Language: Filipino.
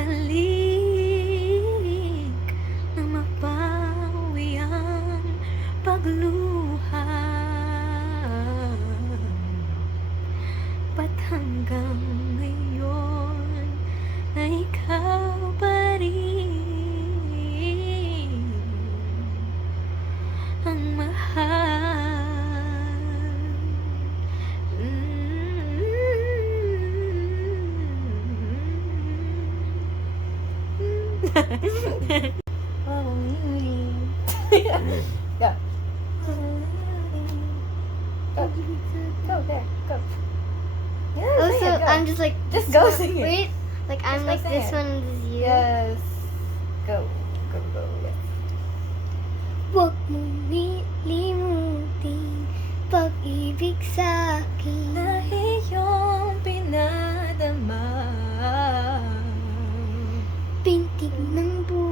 ibalik na mapawi ang pagluha. Ba't hanggang ngayon ay ikaw pa rin ang mahal? Oh, Go. Go. Go there. Go. Yeah, Oh, sing so it, go. I'm just like Just go sing it. wait, like I'm Just like go this sing it. one and this is you. Yes. Go. Go. Go. Yes. Huwag mong limutin pag-ibig sa'kin Na iyong pinadama. Pintig ng buhay